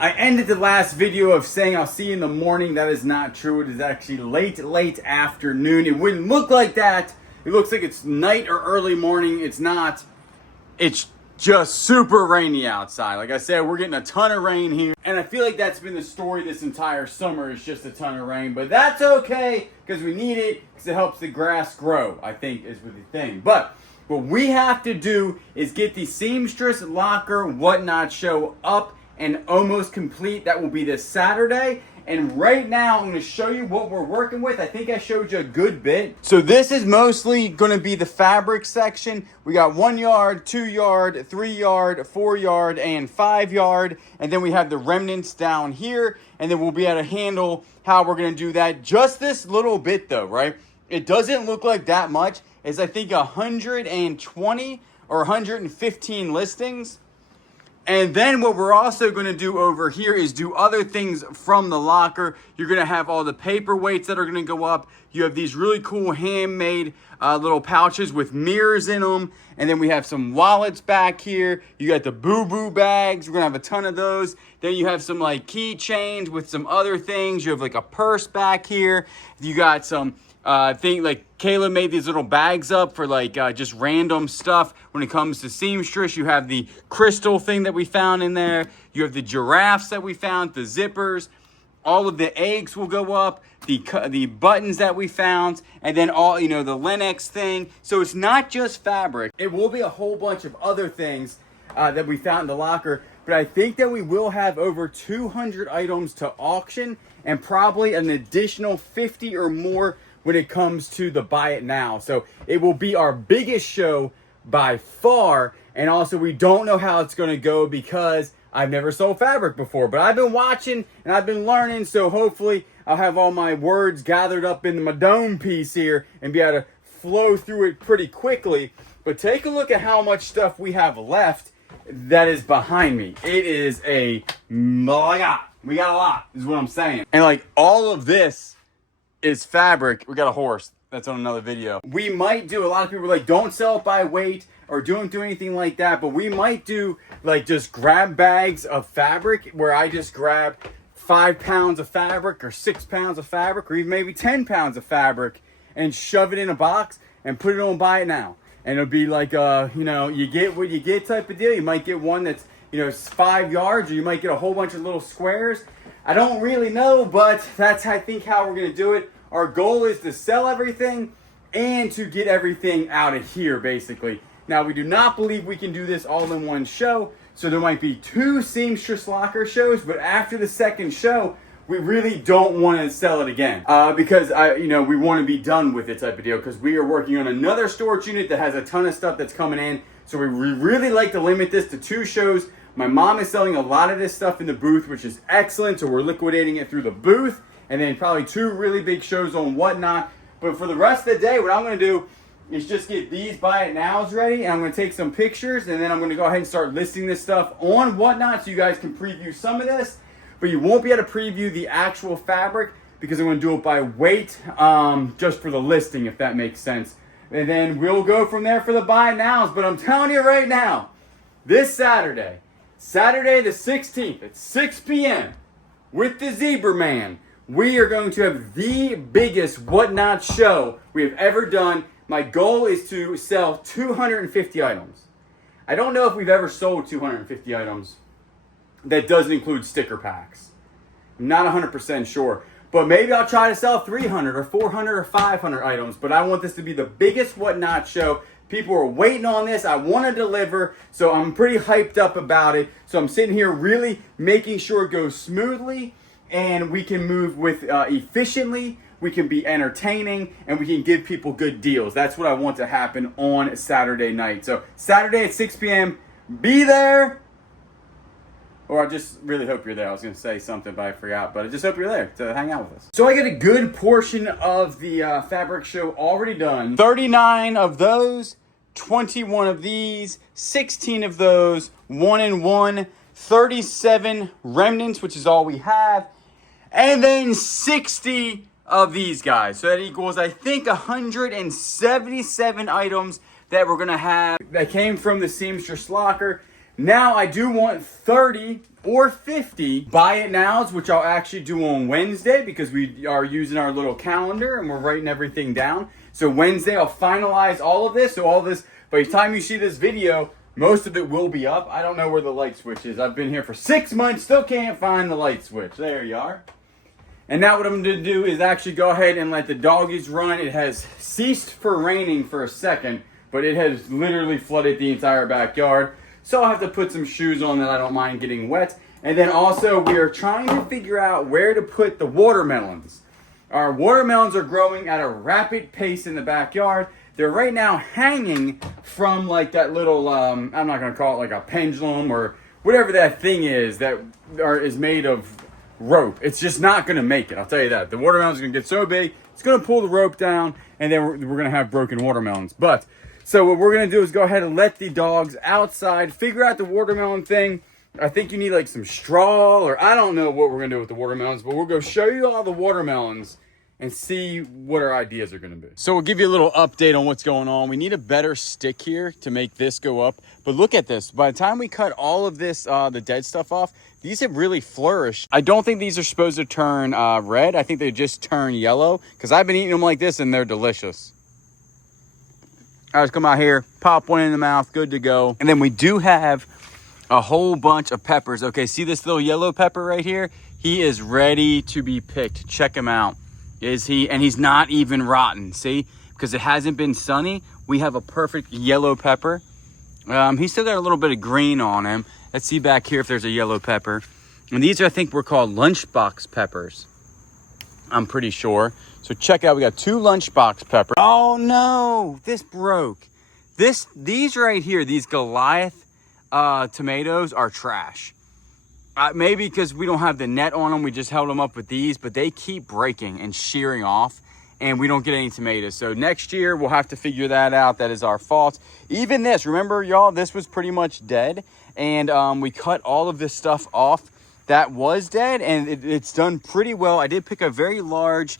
I ended the last video of saying I'll see you in the morning. That is not true. It is actually late afternoon. It wouldn't look like that. It looks like it's night or early morning. It's not. It's just super rainy outside. Like I said, we're getting a ton of rain here. And I feel like that's been the story this entire summer, is just a ton of rain. But that's okay, because we need it, because it helps the grass grow, I think is the thing. But what we have to do is get the seamstress locker whatnot show up and almost complete. That will be this Saturday. And right now, I'm going to show you what we're working with. I think I showed you a good bit. So this is mostly going to be the fabric section. We got 1 yard, 2 yard, 3 yard, 4 yard, and 5 yard. And then we have the remnants down here. And then we'll be able to handle how we're going to do that. Just this little bit though, right? It doesn't look like that much. It's I think 120 or 115 listings. And then what we're also going to do over here is do other things from the locker. You're going to have all the paperweights that are going to go up. You have these really cool handmade little pouches with mirrors in them. And then we have some wallets back here. You got the boo-boo bags. We're going to have a ton of those. Then you have some like keychains with some other things. You have like a purse back here. You got some thing like Kayla made these little bags up for like just random stuff. When it comes to seamstress, you have the crystal thing that we found in there. You have the giraffes that we found, the zippers. All of the eggs will go up, the buttons that we found, and then all, you know, the Lennox thing. So it's not just fabric. It will be a whole bunch of other things that we found in the locker. But I think that we will have over 200 items to auction, and probably an additional 50 or more when it comes to the buy it now. So it will be our biggest show by far. And also we don't know how it's going to go because I've never sold fabric before, but I've been watching and I've been learning. So hopefully I'll have all my words gathered up in my dome piece here and be able to flow through it pretty quickly. But take a look at how much stuff we have left that is behind me. It is we got a lot is what I'm saying. And like all of this is fabric. We got a horse. That's on another video. We might do, a lot of people are like, don't sell it by weight or don't do anything like that. But we might do like just grab bags of fabric where I just grab 5 pounds of fabric or 6 pounds of fabric or even maybe 10 pounds of fabric and shove it in a box and put it on buy it now. And it'll be like, you know, you get what you get type of deal. You might get one that's, you know, 5 yards, or you might get a whole bunch of little squares. I don't really know, but that's, I think, how we're going to do it. Our goal is to sell everything and to get everything out of here, basically. Now, we do not believe we can do this all in one show, so there might be 2 seamstress locker shows, but after the second show, we really don't want to sell it again because we want to be done with it type of deal, because we are working on another storage unit that has a ton of stuff that's coming in. So we really like to limit this to 2 shows. My mom is selling a lot of this stuff in the booth, which is excellent. So we're liquidating it through the booth, and then probably 2 really big shows on whatnot. But for the rest of the day, what I'm going to do is just get these buy it nows ready, and I'm going to take some pictures, and then I'm going to go ahead and start listing this stuff on whatnot so you guys can preview some of this. But you won't be able to preview the actual fabric because I'm going to do it by weight, just for the listing, if that makes sense. And then we'll go from there for the buy nows. But I'm telling you right now, this Saturday the 16th at 6 p.m. with the Zebra Man, we are going to have the biggest whatnot show we have ever done. My goal is to sell 250 items. I don't know if we've ever sold 250 items. That doesn't include sticker packs. I'm not 100% sure. But maybe I'll try to sell 300 or 400 or 500 items. But I want this to be the biggest whatnot show. People are waiting on this. I want to deliver. So I'm pretty hyped up about it. So I'm sitting here really making sure it goes smoothly. And we can move with efficiently. We can be entertaining. And we can give people good deals. That's what I want to happen on Saturday night. So Saturday at 6 p.m. Be there. Or I just really hope you're there. I was going to say something, but I forgot. But I just hope you're there to hang out with us. So I got a good portion of the fabric show already done. 39 of those, 21 of these, 16 of those, 1 and 1, 37 remnants, which is all we have, and then 60 of these guys. So that equals, I think, 177 items that we're going to have that came from the seamstress locker. Now I do want 30 or 50 buy it nows, which I'll actually do on Wednesday because we are using our little calendar and we're writing everything down. So Wednesday I'll finalize all of this. So all this, by the time you see this video, most of it will be up. I don't know where the light switch is. I've been here for 6 months, still can't find the light switch. There you are. And now what I'm going to do is actually go ahead and let the doggies run. It has ceased for raining for a second, but it has literally flooded the entire backyard. So I'll have to put some shoes on that I don't mind getting wet. And then also we are trying to figure out where to put the watermelons. Our watermelons are growing at a rapid pace in the backyard. They're right now hanging from like that little, I'm not going to call it like a pendulum or whatever that thing is that is made of rope. It's just not going to make it. I'll tell you that. The watermelon's going to get so big, it's going to pull the rope down, and then we're going to have broken watermelons. But, so what we're going to do is go ahead and let the dogs outside, figure out the watermelon thing. I think you need like some straw, or I don't know what we're going to do with the watermelons, but we'll go show you all the watermelons and see what our ideas are going to be. So we'll give you a little update on what's going on. We need a better stick here to make this go up. But look at this. By the time we cut all of this, the dead stuff off, these have really flourished. I don't think these are supposed to turn red. I think they just turn yellow because I've been eating them like this and they're delicious. All right, let's come out here, pop one in the mouth, good to go. And then we do have a whole bunch of peppers. Okay, see this little yellow pepper right here? He is ready to be picked. Check him out. Is he? And he's not even rotten, see? Because it hasn't been sunny. We have a perfect yellow pepper. He's still got a little bit of green on him. Let's see back here if there's a yellow pepper. And these are, I think, were called lunchbox peppers. I'm pretty sure. So check out, we got 2 lunchbox peppers. Oh no, this broke. These right here, these Goliath tomatoes are trash. Maybe because we don't have the net on them, we just held them up with these, but they keep breaking and shearing off and we don't get any tomatoes. So next year we'll have to figure that out. That is our fault. Even this, remember y'all, this was pretty much dead and we cut all of this stuff off that was dead and it's done pretty well. I did pick a very large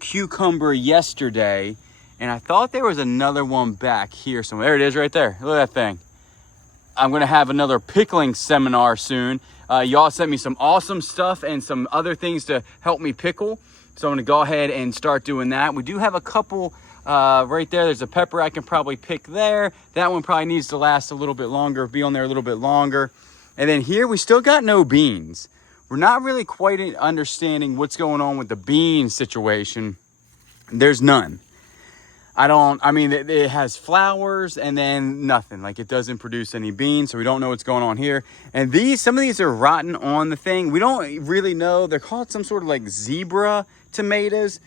cucumber yesterday and I thought there was another one back here somewhere. There it is right there. Look at that thing. I'm going to have another pickling seminar soon. Y'all sent me some awesome stuff and some other things to help me pickle. So I'm going to go ahead and start doing that. We do have a couple right there. There's a pepper I can probably pick there. That one probably needs to last a little bit longer, be on there a little bit longer. And then here we still got no beans. We're not really quite understanding what's going on with the bean situation. There's none. I mean, it has flowers and then nothing. Like it doesn't produce any beans, so we don't know what's going on here. And some of these are rotten on the thing. We don't really know. They're called some sort of like zebra tomatoes.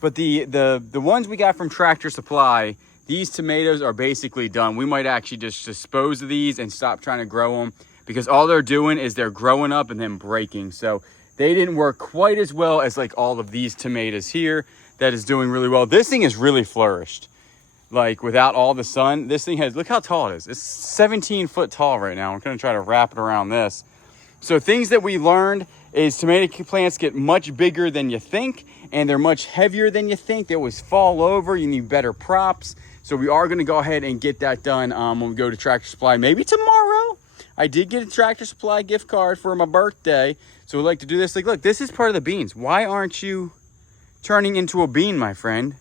But the ones we got from Tractor Supply, these tomatoes are basically done. We might actually just dispose of these and stop trying to grow them because all they're doing is they're growing up and then breaking. So they didn't work quite as well as like all of these tomatoes here. That is doing really well. This thing has really flourished. Like without all the sun, this thing has, look how tall it is. It's 17 foot tall right now. I'm gonna try to wrap it around this. So things that we learned is tomato plants get much bigger than you think and they're much heavier than you think. They always fall over, you need better props. So we are gonna go ahead and get that done when we go to Tractor Supply, maybe tomorrow. I did get a Tractor Supply gift card for my birthday. So we'd like to do this. Like, look, this is part of the beans. Why aren't you turning into a bean, my friend?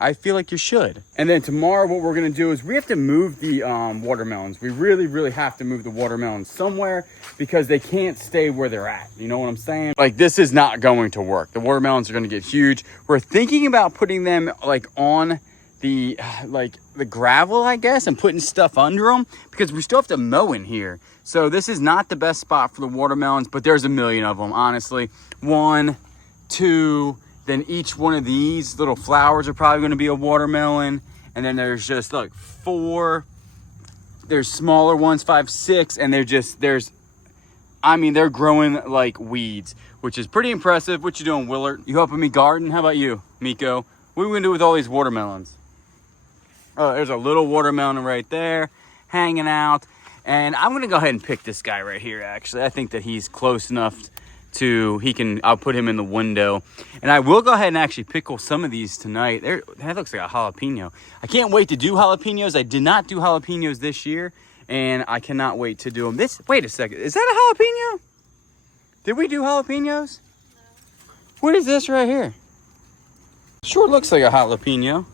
I feel like you should. And then tomorrow what we're gonna do is we have to move the watermelons. We really, really have to move the watermelons somewhere because they can't stay where they're at. You know what I'm saying? Like this is not going to work. The watermelons are gonna get huge. We're thinking about putting them like on the gravel, I guess, and putting stuff under them because we still have to mow in here. So this is not the best spot for the watermelons, but there's a million of them, honestly. 1, 2, then each one of these little flowers are probably going to be a watermelon. And then there's just like 4. There's smaller ones, 5, 6. And they're growing like weeds, which is pretty impressive. What you doing, Willard? You helping me garden? How about you, Miko? What are we going to do with all these watermelons? Oh, there's a little watermelon right there hanging out. And I'm going to go ahead and pick this guy right here, actually. I think that he's close enough I'll put him in the window. And I will go ahead and actually pickle some of these tonight. That looks like a jalapeno. I can't wait to do jalapenos. I did not do jalapenos this year, and I cannot wait to do them. Wait a second, is that a jalapeno? Did we do jalapenos? What is this right here? Sure looks like a jalapeno.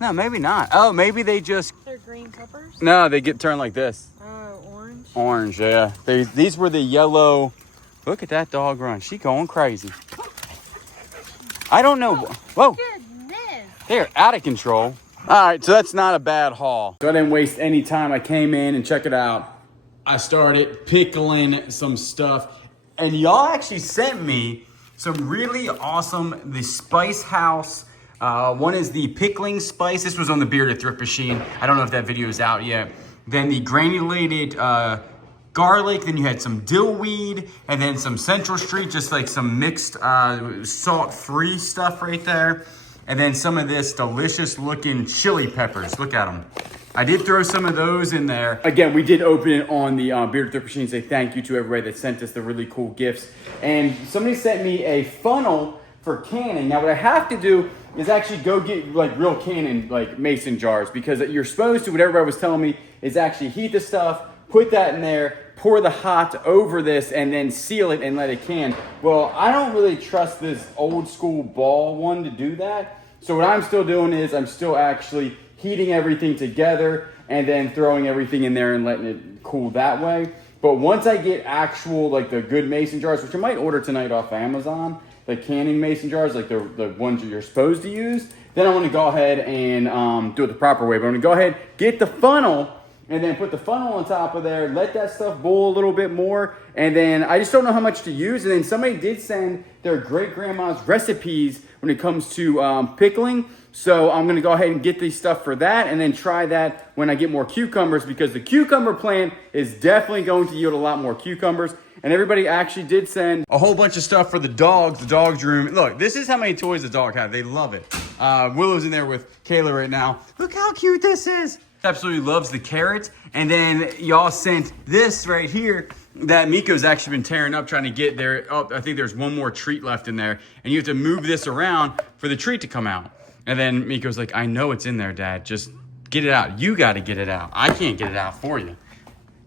No, maybe not. Oh, maybe they just... They're green peppers? No, they get turned like this. Oh, orange? Orange, yeah. These were the yellow... Look at that dog run. She going crazy. I don't know. Whoa. Goodness. They're out of control. All right, so that's not a bad haul. So I didn't waste any time. I came in and check it out. I started pickling some stuff. And y'all actually sent me some really awesome, the Spice House. One is the pickling spice. This was on the Bearded Thrift Machine. I don't know if that video is out yet. Then the granulated garlic. Then you had some dill weed, and then some Central Street, just like some mixed salt-free stuff right there. And then some of this delicious looking chili peppers. Look at them. I did throw some of those in there. Again, we did open it on the Bearded Thrift Machine. Say thank you to everybody that sent us the really cool gifts. And somebody sent me a funnel for canning. Now what I have to do is actually go get like real canning, like mason jars, because you're supposed to, what everybody was telling me, is actually heat the stuff, put that in there, pour the hot over this, and then seal it and let it can. Well, I don't really trust this old school ball one to do that. So what I'm still doing is I'm still actually heating everything together and then throwing everything in there and letting it cool that way. But once I get actual, like the good mason jars, which I might order tonight off Amazon, the canning mason jars, like the ones that you're supposed to use, then I want to go ahead and do it the proper way. But I'm going to go ahead, get the funnel, and then put the funnel on top of there, let that stuff boil a little bit more, and then I just don't know how much to use. And then somebody did send their great-grandma's recipes when it comes to pickling. So I'm going to go ahead and get these stuff for that, and then try that when I get more cucumbers, because the cucumber plant is definitely going to yield a lot more cucumbers. And everybody actually did send a whole bunch of stuff for the dog's room. Look, this is how many toys the dog has. They love it. Willow's in there with Kayla right now. Look how cute this is. Absolutely loves the carrots. And then y'all sent this right here that Miko's actually been tearing up trying to get there. Oh, I think there's one more treat left in there. And you have to move this around for the treat to come out. And then Miko's like, I know it's in there, Dad. Just get it out. You got to get it out. I can't get it out for you.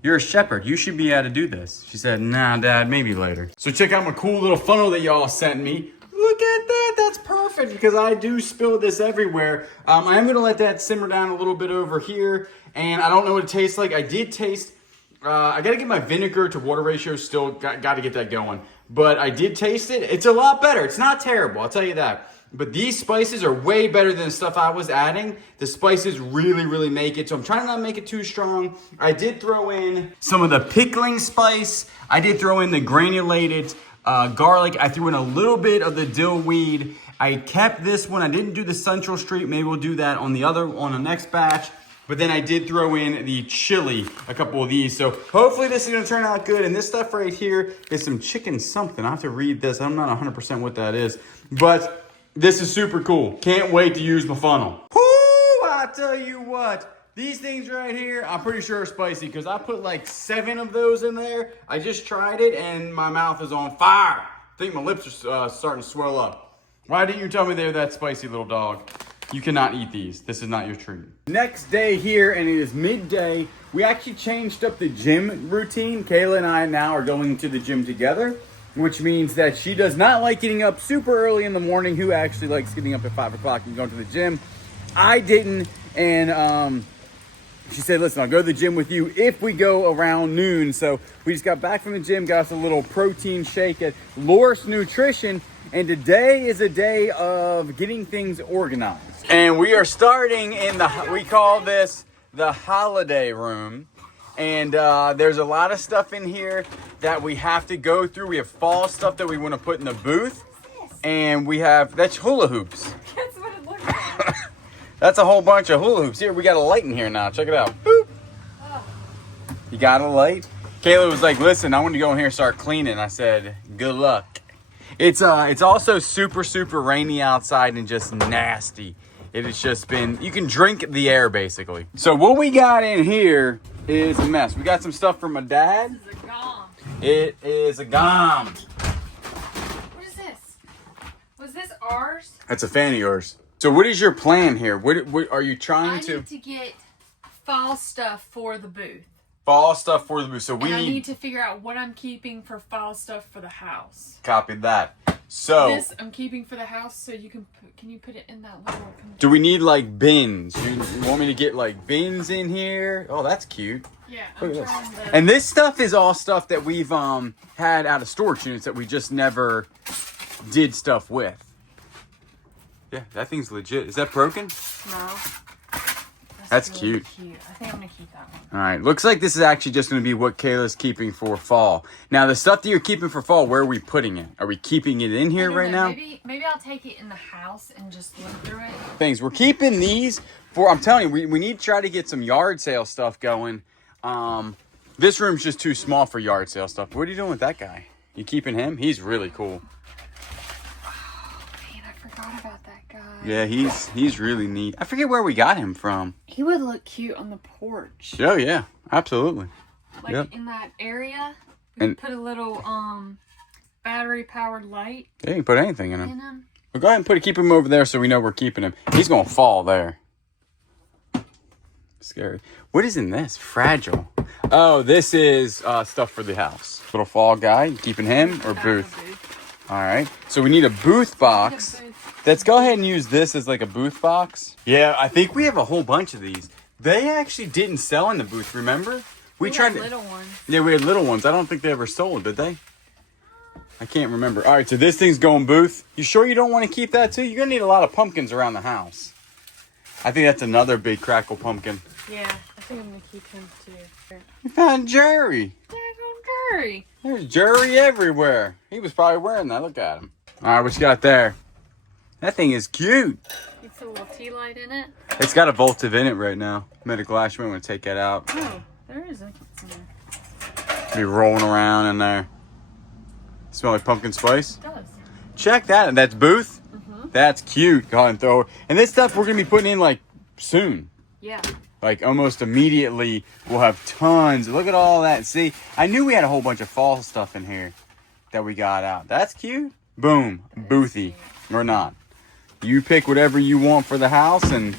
You're a shepherd. You should be able to do this. She said, nah, Dad, maybe later. So check out my cool little funnel that y'all sent me. Look at that. That's perfect because I do spill this everywhere. I am going to let that simmer down a little bit over here. And I don't know what it tastes like. I did taste, I got to get my vinegar to water ratio still. Got to get that going. But I did taste it. It's a lot better. It's not terrible. I'll tell you that. But these spices are way better than the stuff I was adding. The spices really, really make it. So I'm trying to not make it too strong. I did throw in some of the pickling spice. I did throw in the granulated garlic. I threw in a little bit of the dill weed. I kept this one. I didn't do the Central Street. Maybe we'll do that on the next batch. But then I did throw in the chili, a couple of these. So hopefully this is going to turn out good. And this stuff right here is some chicken something. I have to read this. I'm not 100% what that is. But this is super cool. Can't wait to use my funnel. Whoo! I tell you what, these things right here, I'm pretty sure are spicy because I put like 7 of those in there. I just tried it and my mouth is on fire. I think my lips are starting to swell up. Why didn't you tell me they're that spicy, little dog? You cannot eat these. This is not your treat. Next day here, and it is midday. We actually changed up the gym routine. Kayla and I now are going to the gym together, which means that she does not like getting up super early in the morning. Who actually likes getting up at 5 o'clock and going to the gym? I didn't, and she said, listen, I'll go to the gym with you if we go around noon. So we just got back from the gym, got us a little protein shake at Loris Nutrition, and today is a day of getting things organized. And we are starting in we call this the holiday room. And there's a lot of stuff in here that we have to go through. We have fall stuff that we want to put in the booth. And we have, that's hula hoops. That's what it looks like. That's a whole bunch of hula hoops. Here, we got a light in here now. Check it out. Boop. Oh. You got a light? Kayla was like, listen, I want to go in here and start cleaning. I said, good luck. It's also super, super rainy outside and just nasty. It has just been, you can drink the air basically. So what we got in here is a mess. We got some stuff from my dad. This is a gom. It is a gom. What is this? Was this ours? That's a fan of yours. So what is your plan here? What are you trying to? I need to get fall stuff for the booth. Fall stuff for the booth. So we I need to figure out what I'm keeping for fall stuff for the house. Copy that. So this I'm keeping for the house, so you can you put it in that little container? Do we need like bins? You want me to get like bins in here? Oh, that's cute. Yeah, Look at this. And this stuff is all stuff that we've had out of storage units that we just never did stuff with. Yeah, that thing's legit. Is that broken? No. That's really cute. I think I'm gonna keep that one. All right, looks like this is actually just going to be what Kayla's keeping for fall. Now, the stuff that you're keeping for fall, where are we putting it? Are we keeping it in here right now? Maybe I'll take it in the house and just look through it. Things we're keeping these for. I'm telling you, we need to try to get some yard sale stuff going. This room's just too small for yard sale stuff. What are you doing with that guy? You keeping him? He's really cool. Forgot about that guy. Yeah, he's really neat. I forget where we got him from. He would look cute on the porch. Oh yeah, absolutely. Like in that area, we could put a little battery powered light. Yeah, you can put anything in him. him. Well, go ahead and keep him over there so we know we're keeping him. He's gonna fall there. Scary. What is in this? Fragile. Oh, this is stuff for the house. Little fall guy. You keeping him or booth? All right. So we need a booth box. Let's go ahead and use this as like a booth box. Yeah, I think we have a whole bunch of these. They actually didn't sell in the booth, remember? We tried had little ones. Yeah, we had little ones. I don't think they ever sold, did they? I can't remember. All right, so this thing's going booth. You sure you don't want to keep that too? You're going to need a lot of pumpkins around the house. I think that's another big crackle pumpkin. Yeah, I think I'm going to keep him too. We found Jerry. Jerry. There's Jerry everywhere. He was probably wearing that. Look at him. All right, what you got there? That thing is cute. It's a little tea light in it. It's got a Voltive in it right now. Made a glass. You might want to take that out. Oh, there is a in there. Be rolling around in there. Smell like pumpkin spice? It does. Check that. That's Booth. That's cute. Go ahead and throw it. And this stuff we're going to be putting in like soon. Yeah. Like almost immediately. We'll have tons. Look at all that. See, I knew we had a whole bunch of fall stuff in here that we got out. That's cute. Boom. Boothy. Or not. You pick whatever you want for the house and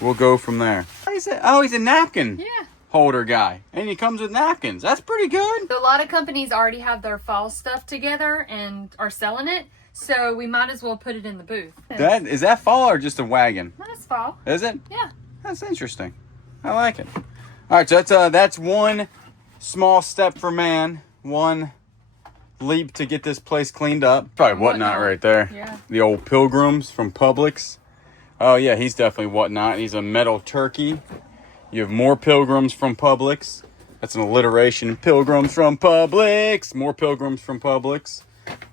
we'll go from there. He's a napkin holder guy. And he comes with napkins. That's pretty good. So a lot of companies already have their fall stuff together and are selling it. So we might as well put it in the booth. Is that fall or just a wagon? That's fall. Is it? Yeah. That's interesting. I like it. All right, so that's one small step for man. One leap to get this place cleaned up. Probably Whatnot right there. Yeah. The old Pilgrims from Publix. Oh yeah, he's definitely Whatnot. He's a metal turkey. You have more Pilgrims from Publix. That's an alliteration. Pilgrims from Publix. More Pilgrims from Publix.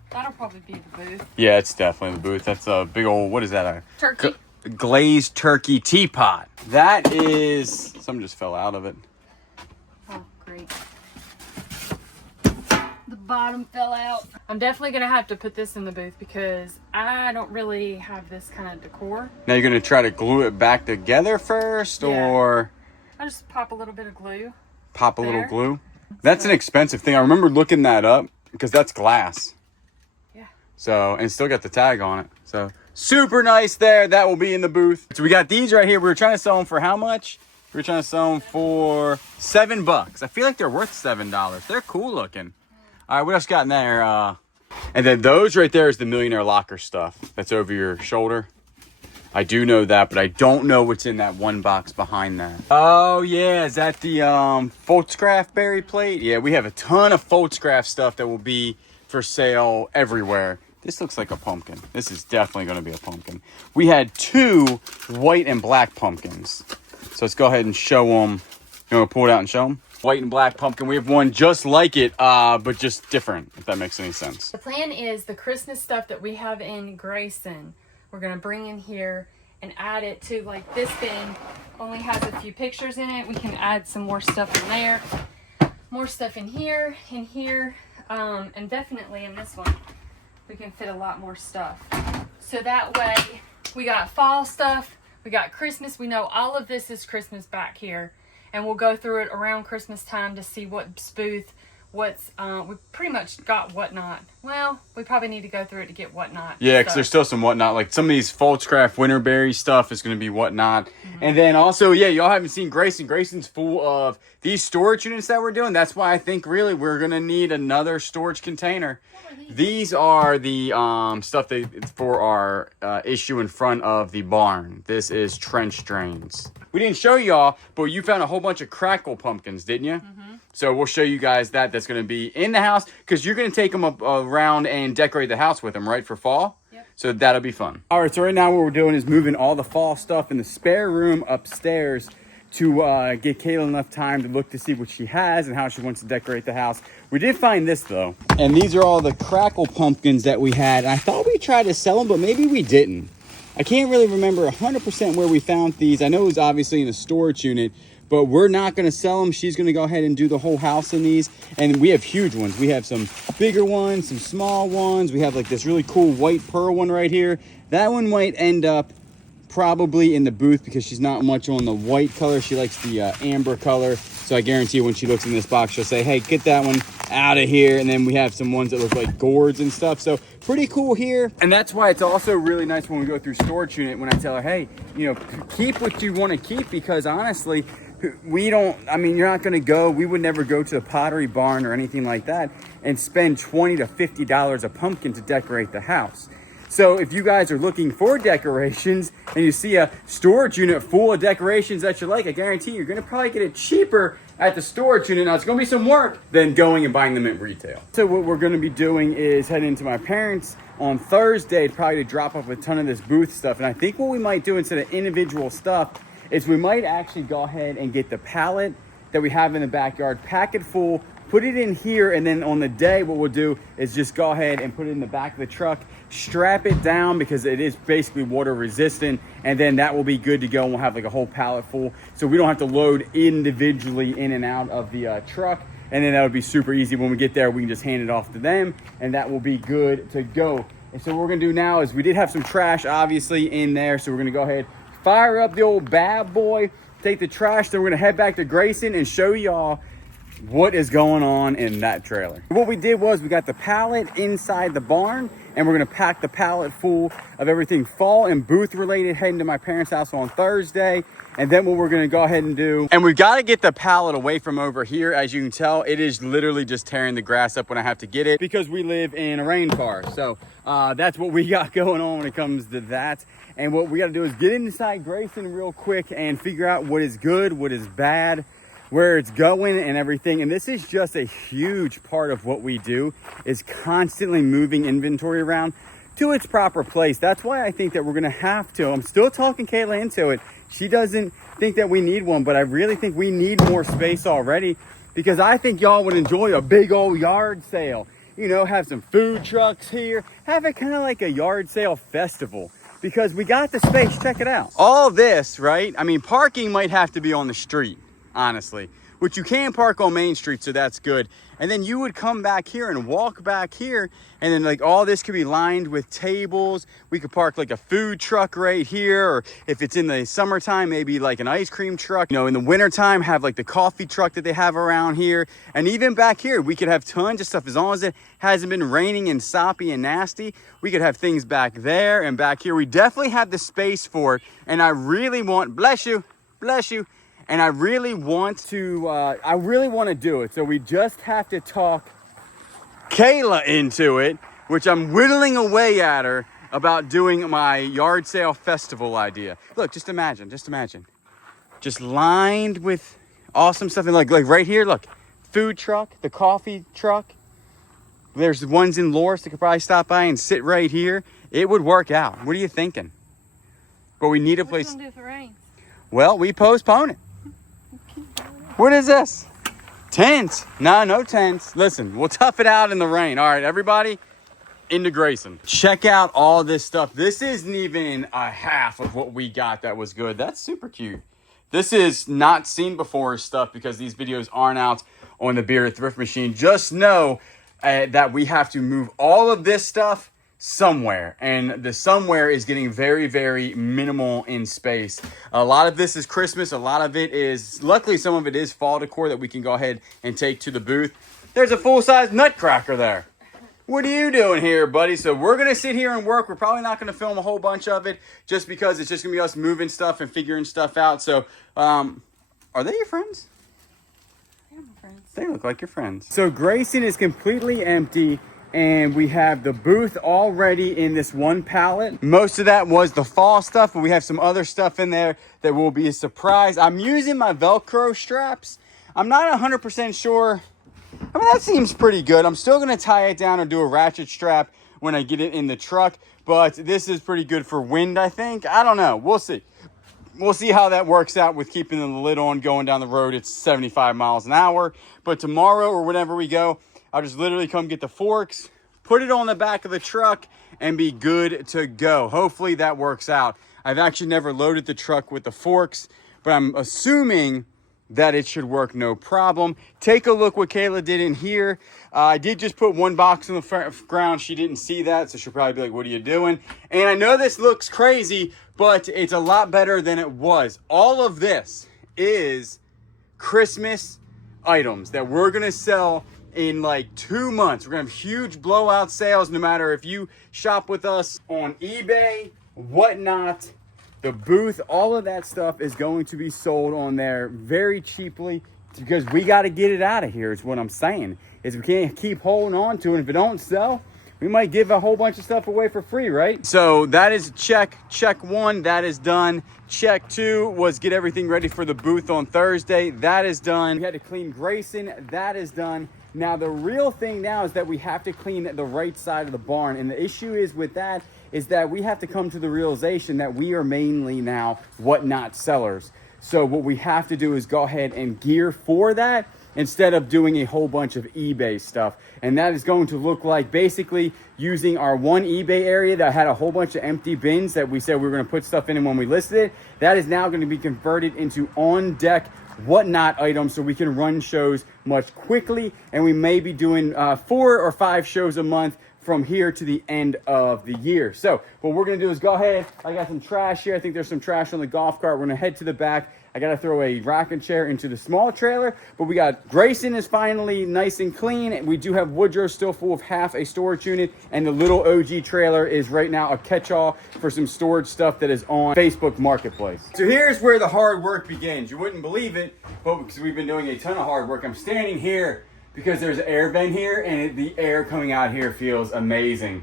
That'll probably be the booth. Yeah, it's definitely the booth. That's a big old, what is that? Turkey. Glazed turkey teapot. That is, something just fell out of it. Oh, great. The bottom fell out. I'm definitely going to have to put this in the booth because I don't really have this kind of decor. Now you're going to try to glue it back together first, or? I just pop a little bit of glue. Pop a little glue? That's an expensive thing. I remember looking that up because that's glass. Yeah. So, and still got the tag on it. So, super nice there. That will be in the booth. So we got these right here. We were trying to sell them for how much? We were trying to sell them for $7. I feel like they're worth $7. They're cool looking. All right, what else got in there? And then those right there is the Millionaire Locker stuff. That's over your shoulder. I do know that, but I don't know what's in that one box behind that. Oh yeah, is that the Foltzcraft berry plate? Yeah, we have a ton of Foltzcraft stuff that will be for sale everywhere. This looks like a pumpkin. This is definitely going to be a pumpkin. We had 2 white and black pumpkins. So let's go ahead and show them. You want to pull it out and show them? White and black pumpkin. We have one just like it, but just different, if that makes any sense. The plan is the Christmas stuff that we have in Grayson, we're going to bring in here and add it to, like, this bin only has a few pictures in it. We can add some more stuff in there. More stuff in here, and definitely in this one. We can fit a lot more stuff. So that way, we got fall stuff, we got Christmas. We know all of this is Christmas back here. And we'll go through it around Christmas time to see what booth what's, we pretty much got whatnot. Well, we probably need to go through it to get whatnot. Yeah, because there's still some whatnot. Like some of these Folkscraft Winterberry stuff is going to be whatnot. And then also, yeah, y'all haven't seen Grayson. Grayson's full of these storage units that we're doing. That's why I think really we're going to need another storage container. These are the stuff that for our issue in front of the barn. This is trench drains. We didn't show y'all, but you found a whole bunch of crackle pumpkins, didn't you? So we'll show you guys that. That's going to be in the house because you're going to take them around and decorate the house with them, right, for fall? Yep. So that'll be fun. All right, so right now what we're doing is moving all the fall stuff in the spare room upstairs to give Kayla enough time to look to see what she has and how she wants to decorate the house. We did find this, though. And these are all the crackle pumpkins that we had. I thought we tried to sell them, but maybe we didn't. I can't really remember 100% where we found these. I know it was obviously in a storage unit, but we're not going to sell them. She's going to go ahead and do the whole house in these. And we have huge ones. We have some bigger ones, some small ones. We have like this really cool white pearl one right here. That one might end up probably in the booth because she's not much on the white color. She likes the amber color. So I guarantee when she looks in this box, she'll say, hey, get that one out of here. And then we have some ones that look like gourds and stuff. So pretty cool here. And that's why it's also really nice when we go through storage unit when I tell her, hey, you know, keep what you want to keep, because honestly, we don't, I mean, you're not going to go, we would never go to a Pottery Barn or anything like that and spend $20 to $50 a pumpkin to decorate the house. So if you guys are looking for decorations and you see a storage unit full of decorations that you like, I guarantee you're going to probably get it cheaper at the storage unit. Now, it's going to be some work than going and buying them at retail. So what we're going to be doing is heading to my parents on Thursday, probably to drop off a ton of this booth stuff. And I think what we might do instead of individual stuff is we might actually go ahead and get the pallet that we have in the backyard, pack it full, put it in here, and then on the day what we'll do is just go ahead and put it in the back of the truck, strap it down because it is basically water resistant, and then that will be good to go, and we'll have like a whole pallet full so we don't have to load individually in and out of the truck. And then that'll be super easy. When we get there, we can just hand it off to them, and that will be good to go. And so what we're gonna do now is we did have some trash obviously in there, so we're gonna go ahead, fire up the old bad boy, take the trash, then we're gonna head back to Grayson and show y'all what is going on in that trailer. What we did was we got the pallet inside the barn, and we're gonna pack the pallet full of everything fall and booth related, heading to my parents' house on Thursday. And then what we're gonna go ahead and do, and we've got to get the pallet away from over here. As you can tell, it is literally just tearing the grass up when I have to get it because we live in a rain car. So that's what we got going on when it comes to that. And what we got to do is get inside Grayson real quick and figure out what is good, what is bad, where it's going and everything. And this is just a huge part of what we do, is constantly moving inventory around to its proper place. That's why I think that we're going to have to, I'm still talking Kayla into it. She doesn't think that we need one, but I really think we need more space already, because I think y'all would enjoy a big old yard sale. You know, have some food trucks here, have it kind of like a yard sale festival, because we got the space. Check it out. All this, right? I mean, parking might have to be on the street, honestly, which you can park on Main Street, so that's good. And then you would come back here and walk back here, and then like all this could be lined with tables. We could park like a food truck right here, or if it's in the summertime, maybe like an ice cream truck. You know, in the wintertime, have like the coffee truck that they have around here. And even back here, we could have tons of stuff. As long as it hasn't been raining and soppy and nasty, we could have things back there and back here. We definitely have the space for it. And I really want, bless you, and I really want to do it. So we just have to talk Kayla into it, which I'm whittling away at her about doing my yard sale festival idea. Look, just imagine. Just lined with awesome stuff. And like right here, look, food truck, the coffee truck. There's ones in Loris that could probably stop by and sit right here. It would work out. What are you thinking? But we need a place. What do if it rains? Well, we postpone it. What is this? Tents? No tents. Listen, we'll tough it out in the rain. All right, everybody, into Grayson. Check out all this stuff. This isn't even a half of what we got that was good. That's super cute. This is not seen before stuff because these videos aren't out on the Bearded Thrift Machine. Just know that we have to move all of this stuff somewhere, and the somewhere is getting very, very minimal in space. A lot of this is Christmas. A lot of it is, luckily some of it is fall decor that we can go ahead and take to the booth. There's a full-size nutcracker there. What are you doing here, buddy? So we're going to sit here and work. We're probably not going to film a whole bunch of it just because it's just going to be us moving stuff and figuring stuff out. So, are they your friends? They're my friends. They look like your friends. So Grayson is completely empty and we have the booth already in this one pallet. Most of that was the fall stuff, but we have some other stuff in there that will be a surprise. I'm using my Velcro straps. I'm not 100% sure. I mean, that seems pretty good. I'm still going to tie it down or do a ratchet strap when I get it in the truck. But this is pretty good for wind, I think. I don't know. We'll see. We'll see how that works out with keeping the lid on going down the road. It's 75 miles an hour. But tomorrow or whenever we go, I'll just literally come get the forks, put it on the back of the truck, and be good to go. Hopefully that works out. I've actually never loaded the truck with the forks, but I'm assuming that it should work no problem. Take a look what Kayla did in here. I did just put one box on the ground. She didn't see that, so she'll probably be like, what are you doing? And I know this looks crazy, but it's a lot better than it was. All of this is Christmas items that we're gonna sell in like 2 months. We're gonna have huge blowout sales, no matter if you shop with us on eBay, whatnot. The booth, all of that stuff is going to be sold on there very cheaply because we got to get it out of here is what I'm saying. Is we can't keep holding on to it. If it don't sell, we might give a whole bunch of stuff away for free, right? So that is check one, that is done. Check two was get everything ready for the booth on Thursday. That is done. We had to clean Grayson, that is done. Now the real thing now is that we have to clean the right side of the barn. And the issue is with that is that we have to come to the realization that we are mainly now whatnot sellers. So what we have to do is go ahead and gear for that instead of doing a whole bunch of eBay stuff. And that is going to look like basically using our one eBay area that had a whole bunch of empty bins that we said we were going to put stuff in when we listed it. That is now going to be converted into on deck whatnot items so we can run shows much quickly. And we may be doing 4 or 5 shows a month from here to the end of the year. So what we're gonna do is go ahead. I got some trash here. I think there's some trash on the golf cart. We're gonna head to the back. I gotta throw a rocking chair into the small trailer, but we got Grayson is finally nice and clean. We do have Woodrow still full of half a storage unit, and the little OG trailer is right now a catch-all for some storage stuff that is on Facebook Marketplace. So here's where the hard work begins. You wouldn't believe it, but because we've been doing a ton of hard work, I'm standing here because there's an air vent here and the air coming out here feels amazing.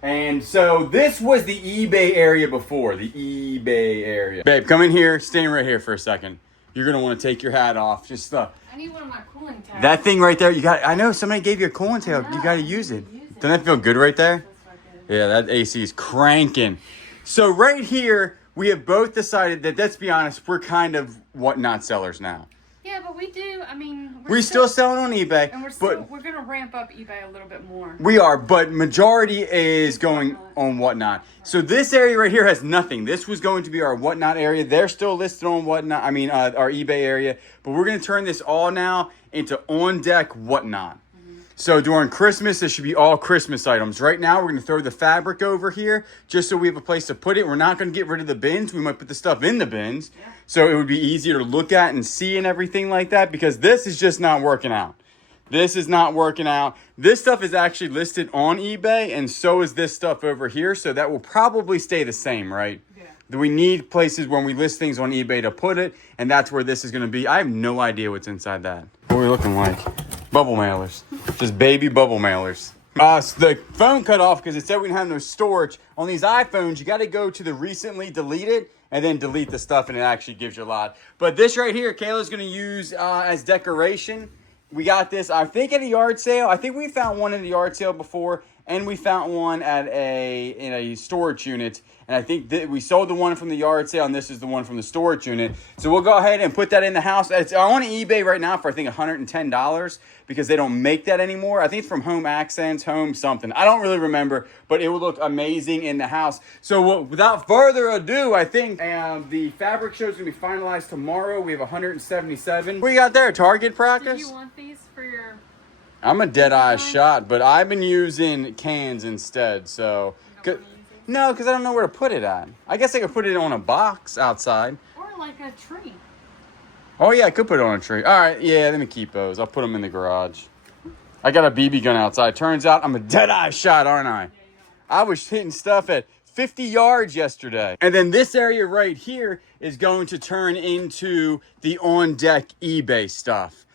And so this was the eBay area before, the eBay area. Babe, come in here, stand right here for a second. You're gonna wanna take your hat off. Just I need one of my cooling tails. that thing right there, you got, I know somebody gave you a cooling tail, you gotta use it. Doesn't that feel good right there? Yeah, that AC is cranking. So right here, we have both decided that, let's be honest, we're kind of whatnot sellers now. Yeah, but we do. I mean, We still sell it on eBay, and but we're gonna ramp up eBay a little bit more. we are, but majority is going on whatnot. So this area right here has nothing. This was going to be our whatnot area. They're still listed on whatnot. I mean, our eBay area, but we're going to turn this all now into on deck whatnot. So during Christmas, this should be all Christmas items. Right now, we're going to throw the fabric over here just so we have a place to put it. We're not going to get rid of the bins. We might put the stuff in the bins. Yeah. So it would be easier to look at and see and everything like that because this is just not working out. This is not working out. This stuff is actually listed on eBay and so is this stuff over here. So that will probably stay the same, right? Yeah. We need places when we list things on eBay to put it, and that's where this is going to be. I have no idea what's inside that. What are we looking like? Bubble mailers. Just baby bubble mailers. So the phone cut off because it said we didn't have no storage. On these iPhones, you got to go to the recently deleted and then delete the stuff, and it actually gives you a lot. But this right here, Kayla's going to use as decoration. We got this, I think, at a yard sale. I think we found one at a yard sale before, and we found one at in a storage unit. And I think that we sold the one from the yard sale, and this is the one from the storage unit. So we'll go ahead and put that in the house. It's on eBay right now for, I think, $110 because they don't make that anymore. I think it's from Home Accents, Home something. I don't really remember, but it will look amazing in the house. So without further ado, I think the fabric show is going to be finalized tomorrow. We have 177. What you got there, Target practice? Do you want these for your... I'm a dead-eye shot, but I've been using cans instead, so... No, because I don't know where to put it at. I guess I could put it on a box outside. Or like a tree. Oh, yeah, I could put it on a tree. All right, yeah, let me keep those. I'll put them in the garage. I got a BB gun outside. Turns out I'm a dead-eye shot, aren't I? I was hitting stuff at 50 yards yesterday. And then this area right here is going to turn into the on-deck eBay stuff.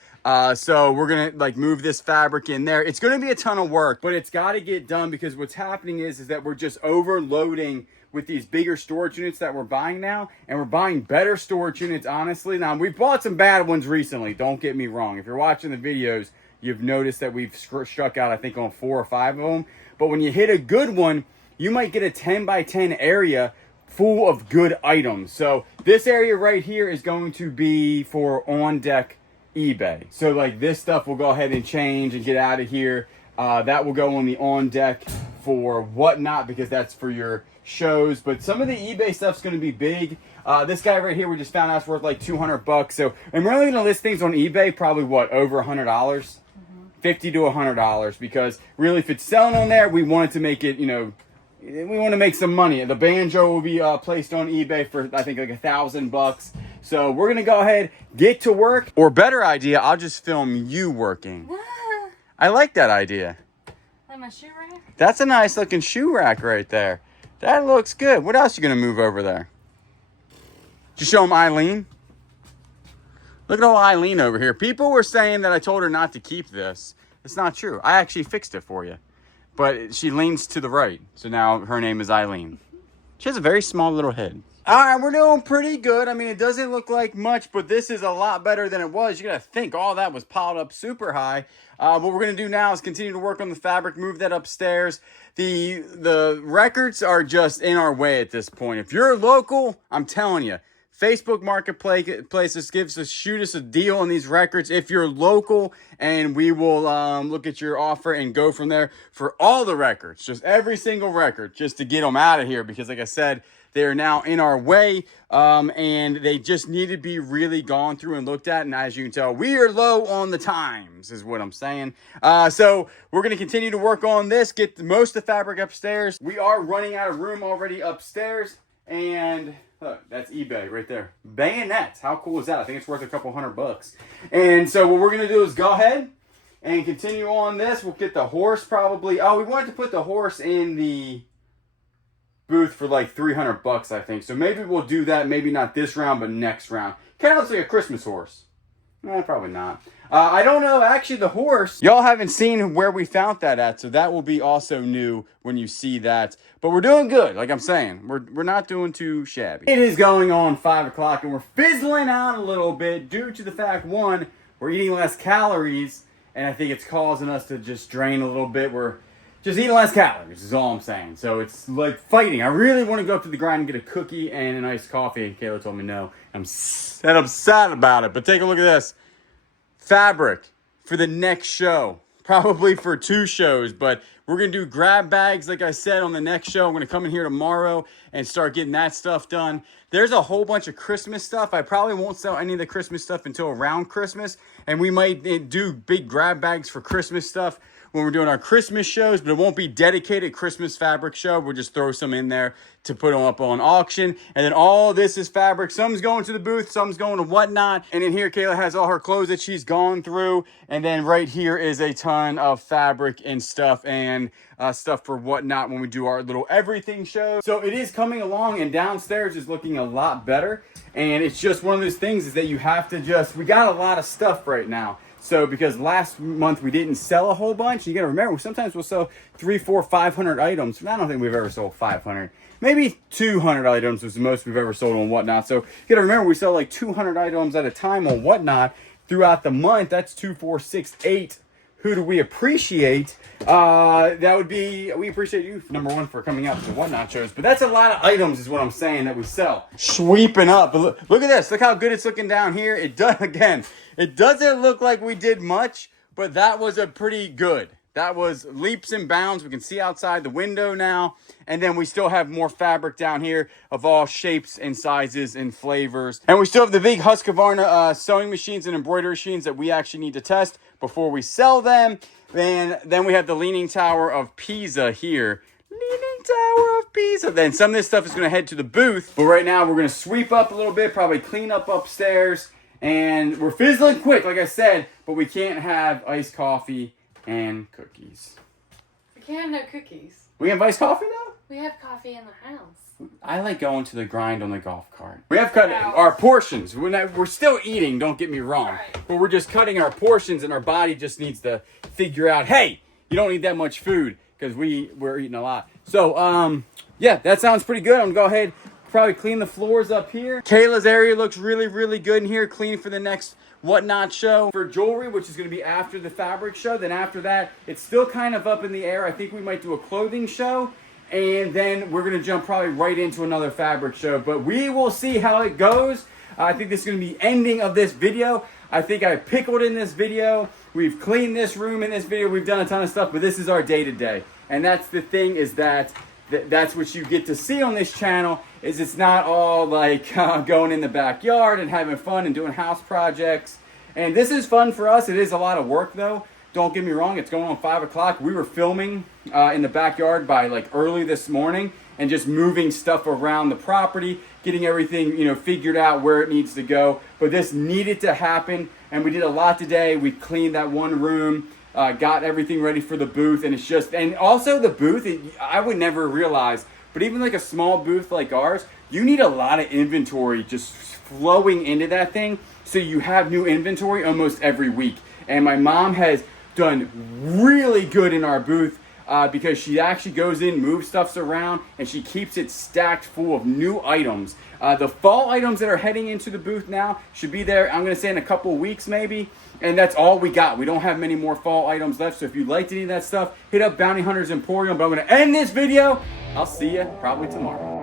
So we're gonna like move this fabric in there. It's gonna be a ton of work, but it's gotta get done because what's happening is that we're just overloading with these bigger storage units that we're buying now, and we're buying better storage units, honestly. Now, we've bought some bad ones recently, don't get me wrong. If you're watching the videos, you've noticed that we've struck out, I think, on 4 or 5 of them. But when you hit a good one, you might get a 10 by 10 area full of good items. So this area right here is going to be for on-deck eBay. So like this stuff will go ahead and change and get out of here. That will go on the on-deck for whatnot because that's for your shows. But some of the eBay stuff's going to be big. This guy right here, we just found out is worth like $200. So, and we're only going to list things on eBay probably what, over $100? $50 to $100, because really if it's selling on there, we wanted to make it, you know, we want to make some money. The banjo will be placed on eBay for I think like $1,000. So we're gonna go ahead, get to work. Or better idea, I'll just film you working. I like that idea. Like my shoe rack? That's a nice looking shoe rack right there. That looks good. What else you gonna move over there? Just show them Eileen. Look at old Eileen over here. People were saying that I told her not to keep this. It's not true. I actually fixed it for you. But she leans to the right. So now her name is Eileen. She has a very small little head. All right, we're doing pretty good. I mean, it doesn't look like much, but this is a lot better than it was. You got to think all that was piled up super high. What we're going to do now is continue to work on the fabric, move that upstairs. The records are just in our way at this point. If you're local, I'm telling you, Facebook Marketplaces shoot us a deal on these records if you're local, and we will look at your offer and go from there for all the records, just every single record, just to get them out of here, because like I said, they are now in our way, and they just need to be really gone through and looked at. And as you can tell, we are low on the times, is what I'm saying. So we're going to continue to work on this, get most of the fabric upstairs. We are running out of room already upstairs, and look, that's eBay right there. Bayonets. How cool is that? I think it's worth a couple $100. And so what we're going to do is go ahead and continue on this. We'll get the horse probably. Oh, we wanted to put the horse in the booth for like $300, I think. So maybe we'll do that. Maybe not this round, but next round. Kind of looks like a Christmas horse. Probably not. I don't know. Actually, the horse, y'all haven't seen where we found that at, so that will be also new when you see that. But we're doing good, like I'm saying. We're not doing too shabby. It is going on 5 o'clock, and we're fizzling out a little bit due to the fact, one, we're eating less calories, and I think it's causing us to just drain a little bit. We're just eating less calories is all I'm saying. So it's like fighting. I really want to go up to the grind and get a cookie and an iced coffee, and Kayla told me no. I'm sad about it, but take a look at this. Fabric for the next show, probably for 2 shows, but we're gonna do grab bags like I said on the next show. I'm gonna come in here tomorrow and start getting that stuff done. There's a whole bunch of Christmas stuff. I probably won't sell any of the Christmas stuff until around Christmas, and we might do big grab bags for Christmas stuff when we're doing our Christmas shows, but it won't be dedicated Christmas fabric show. We'll just throw some in there to put them up on auction. And then all this is fabric. Some's going to the booth, some's going to whatnot. And in here, Kayla has all her clothes that she's gone through. And then right here is a ton of fabric and stuff, and stuff for whatnot when we do our little everything show. So it is coming along, and downstairs is looking a lot better. And it's just one of those things is that you have to just, we got a lot of stuff right now. So because last month we didn't sell a whole bunch, you got to remember, sometimes we'll sell 300, 400, 500 items. I don't think we've ever sold 500. Maybe 200 items was the most we've ever sold on Whatnot. So you got to remember, we sell like 200 items at a time on Whatnot throughout the month. That's 2, 4, 6, 8. Who do we appreciate? That would be, we appreciate you, number one, for coming out to the Whatnot shows. But that's a lot of items is what I'm saying that we sell. Sweeping up. But look at this. Look how good it's looking down here. It does, again, it doesn't look like we did much, but that was a pretty good. That was leaps and bounds. We can see outside the window now. And then we still have more fabric down here of all shapes and sizes and flavors. And we still have the big Husqvarna sewing machines and embroidery machines that we actually need to test before we sell them. And then we have the Leaning Tower of Pisa here. Leaning Tower of Pisa. Then some of this stuff is going to head to the booth. But right now we're going to sweep up a little bit, probably clean up upstairs. And we're fizzling quick, like I said, but we can't have iced coffee and cookies. We can't have no cookies. We have iced coffee though? We have coffee in the house. I like going to the grind on the golf cart. We have cut our portions. We're still eating, don't get me wrong. Right. But we're just cutting our portions, and our body just needs to figure out, hey, you don't need that much food, because we're eating a lot. So, yeah, that sounds pretty good. I'm going to go ahead, probably clean the floors up here. Kayla's area looks really, really good in here. Clean for the next Whatnot show. For jewelry, which is going to be after the fabric show. Then after that, it's still kind of up in the air. I think we might do a clothing show. And then we're going to jump probably right into another fabric show. But we will see how it goes. I think this is going to be the ending of this video. I think I pickled in this video. We've cleaned this room in this video. We've done a ton of stuff. But this is our day-to-day. And that's the thing, is that that's what you get to see on this channel. Is it's not all like going in the backyard and having fun and doing house projects. And this is fun for us. It is a lot of work though. Don't get me wrong, it's going on 5 o'clock. We were filming in the backyard by like early this morning and just moving stuff around the property, getting everything, figured out where it needs to go. But this needed to happen, and we did a lot today. We cleaned that one room, got everything ready for the booth, and it's just, and also the booth, I would never realize, but even like a small booth like ours, you need a lot of inventory just flowing into that thing, so you have new inventory almost every week. And my mom has done really good in our booth because she actually goes in, moves stuffs around, and she keeps it stacked full of new items. The fall items that are heading into the booth now should be there, I'm going to say, in a couple of weeks maybe. And that's all we got. We don't have many more fall items left. So if you'd like any of that stuff, hit up Bounty Hunters Emporium. But I'm going to end this video. I'll see you probably tomorrow.